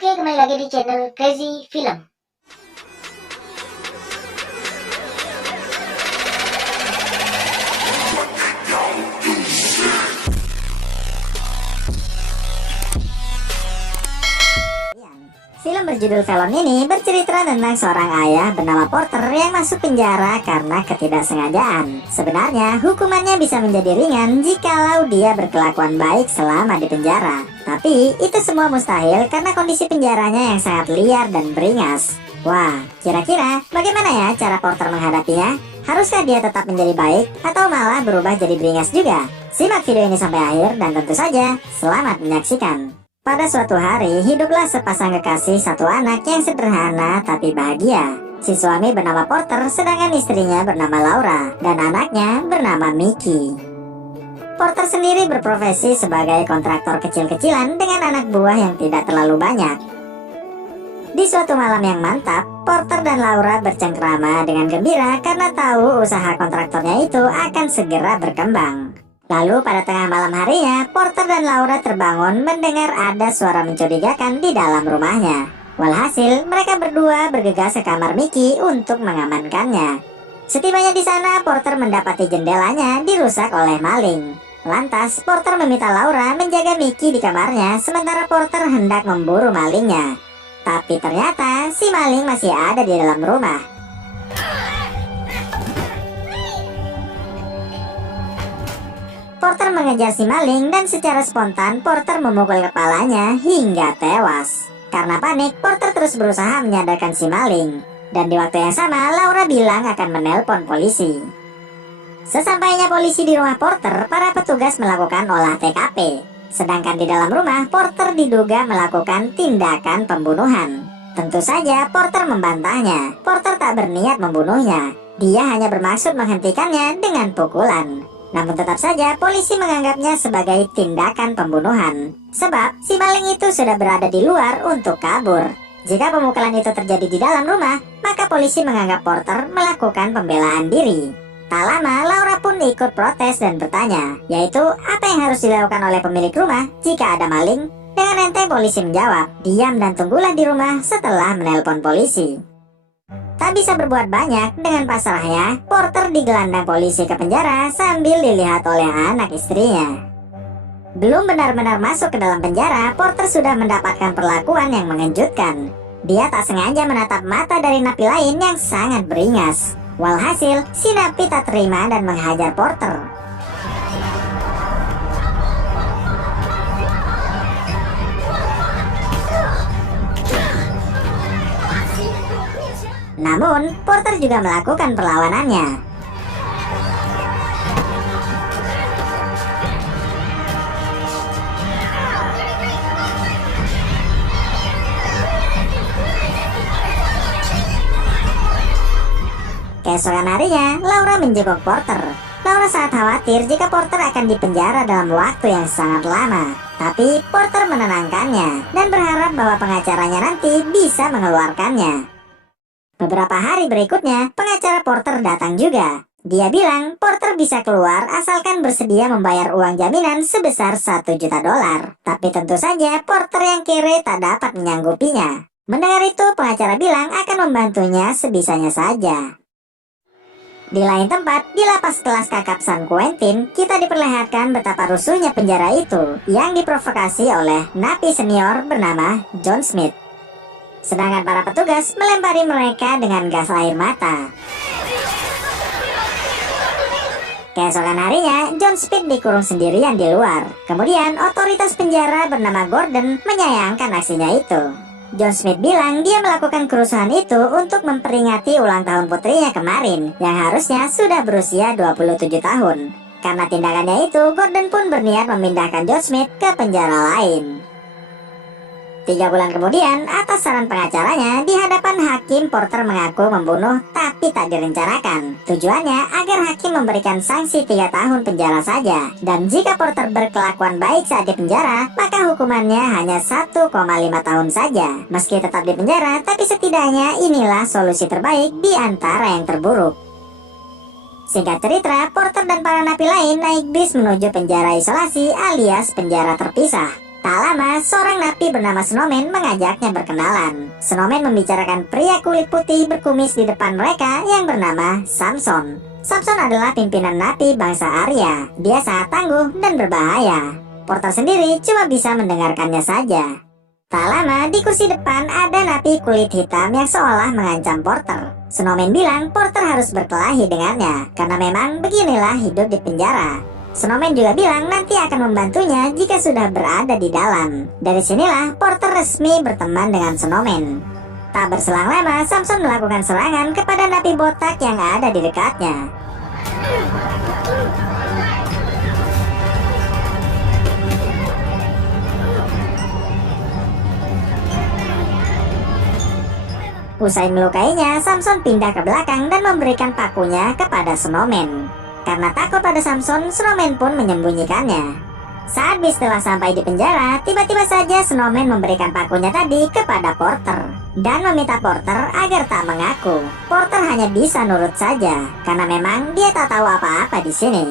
Oke, kembali lagi di channel Crazy Film. Film berjudul Velon ini bercerita tentang seorang ayah bernama Porter yang masuk penjara karena ketidaksengajaan. Sebenarnya hukumannya bisa menjadi ringan jikalau dia berkelakuan baik selama di penjara. Tapi itu semua mustahil karena kondisi penjaranya yang sangat liar dan beringas. Wah, kira-kira bagaimana ya cara Porter menghadapinya? Haruskah dia tetap menjadi baik atau malah berubah jadi beringas juga? Simak video ini sampai akhir dan tentu saja selamat menyaksikan. Pada suatu hari, hiduplah sepasang kekasih satu anak yang sederhana tapi bahagia. Si suami bernama Porter, sedangkan istrinya bernama Laura, dan anaknya bernama Mickey. Porter sendiri berprofesi sebagai kontraktor kecil-kecilan dengan anak buah yang tidak terlalu banyak. Di suatu malam yang mantap, Porter dan Laura bercengkrama dengan gembira karena tahu usaha kontraktornya itu akan segera berkembang. Lalu pada tengah malam harinya, Porter dan Laura terbangun mendengar ada suara mencurigakan di dalam rumahnya. Walhasil, mereka berdua bergegas ke kamar Mickey untuk mengamankannya. Setibanya di sana, Porter mendapati jendelanya dirusak oleh maling. Lantas, Porter meminta Laura menjaga Mickey di kamarnya, sementara Porter hendak memburu malingnya. Tapi ternyata si maling masih ada di dalam rumah. Porter mengejar si maling dan secara spontan Porter memukul kepalanya hingga tewas. Karena panik, Porter terus berusaha menyadarkan si maling. Dan di waktu yang sama, Laura bilang akan menelpon polisi. Sesampainya polisi di rumah Porter, para petugas melakukan olah TKP. Sedangkan di dalam rumah, Porter diduga melakukan tindakan pembunuhan. Tentu saja Porter membantahnya. Porter tak berniat membunuhnya. Dia hanya bermaksud menghentikannya dengan pukulan. Namun tetap saja polisi menganggapnya sebagai tindakan pembunuhan. Sebab si maling itu sudah berada di luar untuk kabur. Jika pemukulan itu terjadi di dalam rumah, maka polisi menganggap Porter melakukan pembelaan diri. Tak lama Laura pun ikut protes dan bertanya, yaitu apa yang harus dilakukan oleh pemilik rumah jika ada maling? Dengan enteng polisi menjawab, diam dan tunggulah di rumah setelah menelpon polisi. Tak bisa berbuat banyak, dengan pasrahnya, Porter digelandang polisi ke penjara sambil dilihat oleh anak istrinya. Belum benar-benar masuk ke dalam penjara, Porter sudah mendapatkan perlakuan yang mengejutkan. Dia tak sengaja menatap mata dari napi lain yang sangat beringas. Walhasil, si napi tak terima dan menghajar Porter. Namun, Porter juga melakukan perlawanannya. Keesokan harinya, Laura menjenguk Porter. Laura sangat khawatir jika Porter akan dipenjara dalam waktu yang sangat lama. Tapi, Porter menenangkannya dan berharap bahwa pengacaranya nanti bisa mengeluarkannya. Beberapa hari berikutnya, pengacara Porter datang juga. Dia bilang Porter bisa keluar asalkan bersedia membayar uang jaminan sebesar $1 juta. Tapi tentu saja Porter yang kere tak dapat menyanggupinya. Mendengar itu, pengacara bilang akan membantunya sebisanya saja. Di lain tempat, di lapas kelas kakap San Quentin, kita diperlihatkan betapa rusuhnya penjara itu yang diprovokasi oleh napi senior bernama John Smith. Sedangkan para petugas melempari mereka dengan gas air mata. Keesokan harinya, John Smith dikurung sendirian di luar. Kemudian, otoritas penjara bernama Gordon menyayangkan aksinya itu. John Smith bilang dia melakukan kerusuhan itu untuk memperingati ulang tahun putrinya kemarin, yang harusnya sudah berusia 27 tahun. Karena tindakannya itu, Gordon pun berniat memindahkan John Smith ke penjara lain. 3 bulan kemudian, atas saran pengacaranya, di hadapan hakim Porter mengaku membunuh tapi tak direncanakan. Tujuannya agar hakim memberikan sanksi 3 tahun penjara saja. Dan jika Porter berkelakuan baik saat di penjara, maka hukumannya hanya 1,5 tahun saja. Meski tetap di penjara, tapi setidaknya inilah solusi terbaik di antara yang terburuk. Singkat cerita, Porter dan para napi lain naik bis menuju penjara isolasi alias penjara terpisah. Tak lama, seorang napi bernama Snowman mengajaknya berkenalan. Snowman membicarakan pria kulit putih berkumis di depan mereka yang bernama Samson. Samson adalah pimpinan napi bangsa Arya. Dia sangat tangguh dan berbahaya. Porter sendiri cuma bisa mendengarkannya saja. Tak lama, di kursi depan ada napi kulit hitam yang seolah mengancam Porter. Snowman bilang Porter harus berkelahi dengannya, karena memang beginilah hidup di penjara. Snowman juga bilang nanti akan membantunya jika sudah berada di dalam. Dari sinilah Porter resmi berteman dengan Snowman. Tak berselang lama, Samson melakukan serangan kepada napi botak yang ada di dekatnya. Usai melukainya, Samson pindah ke belakang dan memberikan pakunya kepada Snowman. Karena takut pada Samson, Snowman pun menyembunyikannya. Saat bis telah sampai di penjara, tiba-tiba saja Snowman memberikan pakunya tadi kepada Porter dan meminta Porter agar tak mengaku. Porter hanya bisa nurut saja karena memang dia tak tahu apa-apa di sini.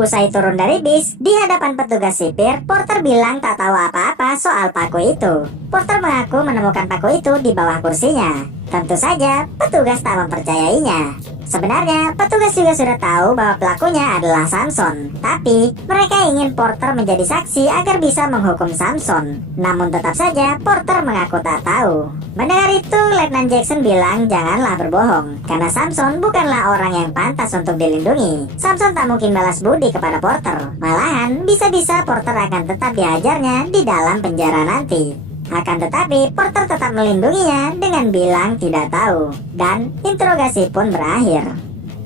Usai turun dari bis, di hadapan petugas sipir, Porter bilang tak tahu apa-apa soal paku itu. Porter mengaku menemukan paku itu di bawah kursinya. Tentu saja, petugas tak mempercayainya. Sebenarnya, petugas juga sudah tahu bahwa pelakunya adalah Samson. Tapi, mereka ingin Porter menjadi saksi agar bisa menghukum Samson. Namun tetap saja, Porter mengaku tak tahu. Mendengar itu, Letnan Jackson bilang janganlah berbohong, karena Samson bukanlah orang yang pantas untuk dilindungi. Samson tak mungkin balas budi kepada Porter. Malahan, bisa-bisa Porter akan tetap diajarnya di dalam penjara nanti. Akan tetapi, Porter tetap melindunginya dengan bilang tidak tahu. Dan interogasi pun berakhir.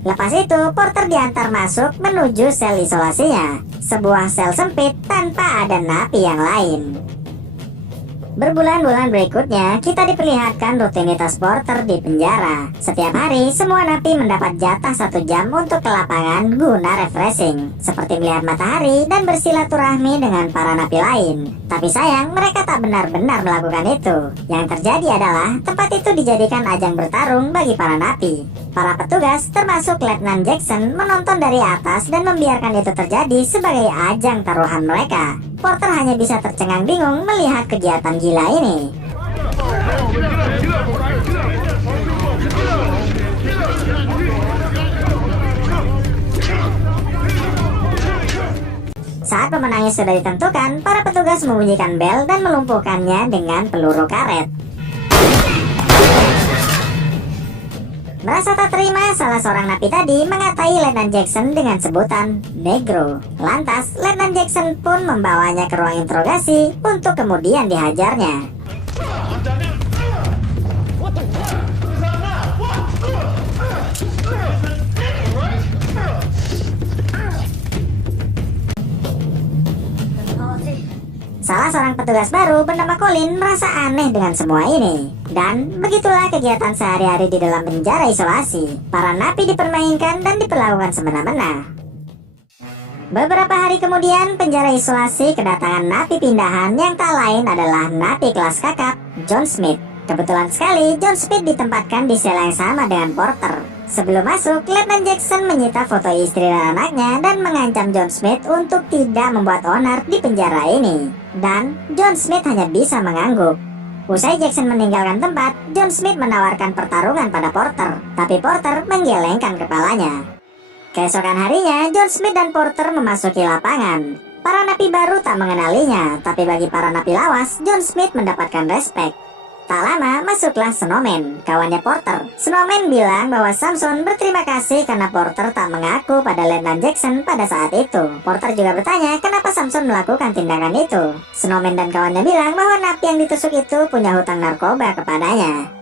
Lepas itu, Porter diantar masuk menuju sel isolasinya. Sebuah sel sempit tanpa ada napi yang lain. Berbulan-bulan berikutnya, kita diperlihatkan rutinitas Porter di penjara. Setiap hari, semua napi mendapat jatah 1 jam untuk ke lapangan guna refreshing, seperti melihat matahari dan bersilaturahmi dengan para napi lain. Tapi sayang, mereka tak benar-benar melakukan itu. Yang terjadi adalah, tempat itu dijadikan ajang bertarung bagi para napi. Para petugas, termasuk Letnan Jackson, menonton dari atas dan membiarkan itu terjadi sebagai ajang taruhan mereka. Porter hanya bisa tercengang bingung melihat kegiatan gila ini. Saat pemenangnya sudah ditentukan, para petugas membunyikan bel dan melumpuhkannya dengan peluru karet. Merasa tak terima, salah seorang napi tadi mengatai Letnan Jackson dengan sebutan Negro. Lantas, Letnan Jackson pun membawanya ke ruang interogasi untuk kemudian dihajarnya. Salah seorang petugas baru bernama Colin merasa aneh dengan semua ini. Dan begitulah kegiatan sehari-hari di dalam penjara isolasi. Para napi dipermainkan dan diperlakukan semena-mena. Beberapa hari kemudian, penjara isolasi kedatangan napi pindahan yang tak lain adalah napi kelas kakap, John Smith. Kebetulan sekali, John Smith ditempatkan di sel yang sama dengan Porter. Sebelum masuk, Letnan Jackson menyita foto istri dan anaknya dan mengancam John Smith untuk tidak membuat onar di penjara ini. Dan John Smith hanya bisa mengangguk. Usai Jackson meninggalkan tempat, John Smith menawarkan pertarungan pada Porter, tapi Porter menggelengkan kepalanya. Keesokan harinya, John Smith dan Porter memasuki lapangan. Para napi baru tak mengenalinya, tapi bagi para napi lawas, John Smith mendapatkan respek. Tak lama, masuklah Snowman, kawannya Porter. Snowman bilang bahwa Samson berterima kasih karena Porter tak mengaku pada Letnan Jackson pada saat itu. Porter juga bertanya kenapa Samson melakukan tindakan itu. Snowman dan kawannya bilang bahwa napi yang ditusuk itu punya hutang narkoba kepadanya.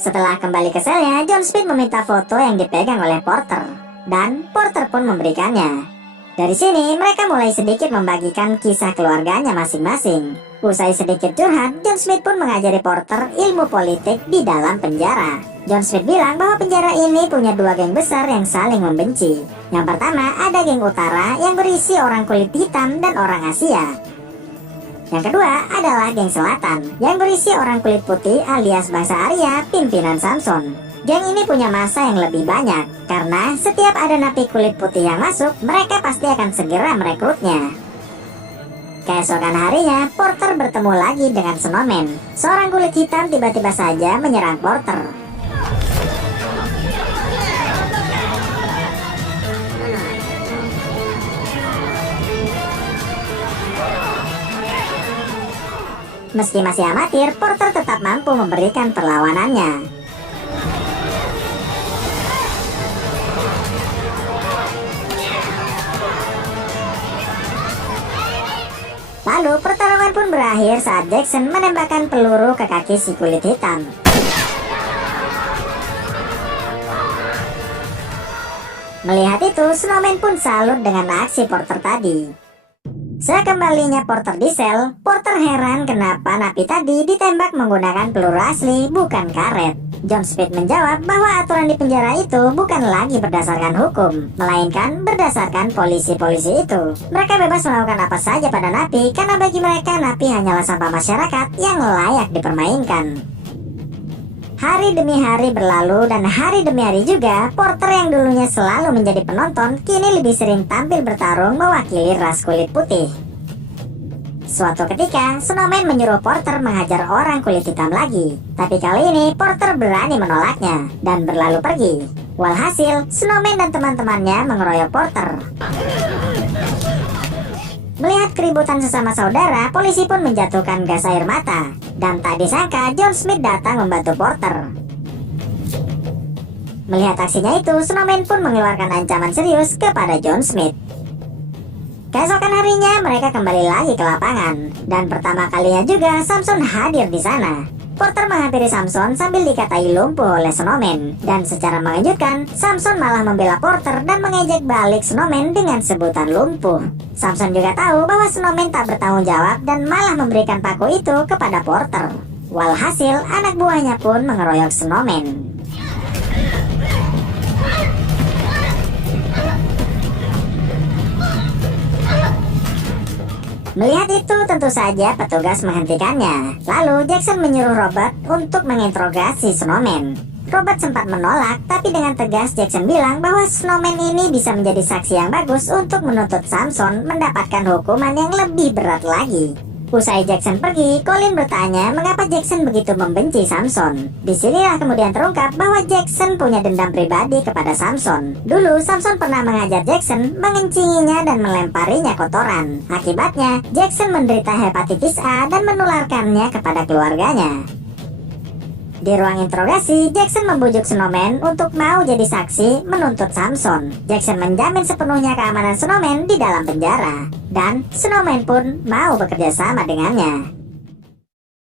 Setelah kembali ke selnya, John Smith meminta foto yang dipegang oleh Porter. Dan Porter pun memberikannya. Dari sini, mereka mulai sedikit membagikan kisah keluarganya masing-masing. Usai sedikit curhat, John Smith pun mengajari Porter ilmu politik di dalam penjara. John Smith bilang bahwa penjara ini punya 2 geng besar yang saling membenci. Yang pertama, ada geng utara yang berisi orang kulit hitam dan orang Asia. Yang kedua adalah geng selatan yang berisi orang kulit putih alias bangsa Arya, pimpinan Samson. Geng ini punya massa yang lebih banyak, karena setiap ada napi kulit putih yang masuk, mereka pasti akan segera merekrutnya. Keesokan harinya, Porter bertemu lagi dengan Snowman. Seorang kulit hitam tiba-tiba saja menyerang Porter. Meski masih amatir, Porter tetap mampu memberikan perlawanannya. Lalu pertarungan pun berakhir saat Jackson menembakkan peluru ke kaki si kulit hitam. Melihat itu, Snowman pun salut dengan aksi Porter tadi. Sekembalinya Porter di sel, Porter heran kenapa napi tadi ditembak menggunakan peluru asli, bukan karet. John Smith menjawab bahwa aturan di penjara itu bukan lagi berdasarkan hukum, melainkan berdasarkan polisi-polisi itu. Mereka bebas melakukan apa saja pada napi, karena bagi mereka napi hanyalah sampah masyarakat yang layak dipermainkan. Hari demi hari berlalu dan hari demi hari juga, Porter yang dulunya selalu menjadi penonton, kini lebih sering tampil bertarung mewakili ras kulit putih. Suatu ketika, Snowman menyuruh Porter menghajar orang kulit hitam lagi. Tapi kali ini, Porter berani menolaknya dan berlalu pergi. Walhasil, Snowman dan teman-temannya mengeroyok Porter. Melihat keributan sesama saudara, polisi pun menjatuhkan gas air mata. Dan tak disangka, John Smith datang membantu Porter. Melihat aksinya itu, Snowman pun mengeluarkan ancaman serius kepada John Smith. Keesokan harinya mereka kembali lagi ke lapangan, dan pertama kalinya juga Samson hadir di sana. Porter menghampiri Samson sambil dikatai lumpuh oleh Snowman, dan secara mengejutkan, Samson malah membela Porter dan mengejek balik Snowman dengan sebutan lumpuh. Samson juga tahu bahwa Snowman tak bertanggung jawab dan malah memberikan paku itu kepada Porter. Walhasil, anak buahnya pun mengeroyok Snowman. Melihat itu, tentu saja petugas menghentikannya. Lalu Jackson menyuruh Robert untuk menginterogasi Snowman. Robert sempat menolak, tapi dengan tegas Jackson bilang bahwa Snowman ini bisa menjadi saksi yang bagus untuk menuntut Samson mendapatkan hukuman yang lebih berat lagi. Usai Jackson pergi, Colin bertanya mengapa Jackson begitu membenci Samson. Disinilah kemudian terungkap bahwa Jackson punya dendam pribadi kepada Samson. Dulu Samson pernah mengajar Jackson, mengencinginya dan melemparinya kotoran. Akibatnya, Jackson menderita hepatitis A dan menularkannya kepada keluarganya. Di ruang interogasi, Jackson membujuk Snowman untuk mau jadi saksi menuntut Samson. Jackson menjamin sepenuhnya keamanan Snowman di dalam penjara. Dan Snowman pun mau bekerja sama dengannya.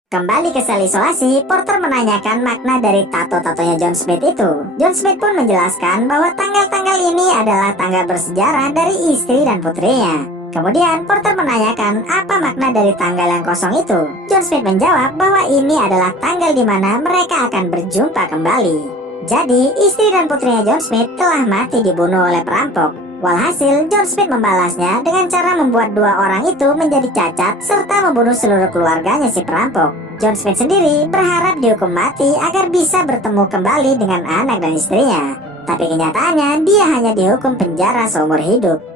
Kembali ke sel isolasi, Porter menanyakan makna dari tato-tatonya John Smith itu. John Smith pun menjelaskan bahwa tanggal-tanggal ini adalah tanggal bersejarah dari istri dan putrinya. Kemudian Porter menanyakan apa makna dari tanggal yang kosong itu. John Smith menjawab bahwa ini adalah tanggal di mana mereka akan berjumpa kembali. Jadi, istri dan putrinya John Smith telah mati dibunuh oleh perampok. Walhasil, John Smith membalasnya dengan cara membuat dua orang itu menjadi cacat serta membunuh seluruh keluarganya si perampok. John Smith sendiri berharap dihukum mati agar bisa bertemu kembali dengan anak dan istrinya. Tapi kenyataannya dia hanya dihukum penjara seumur hidup.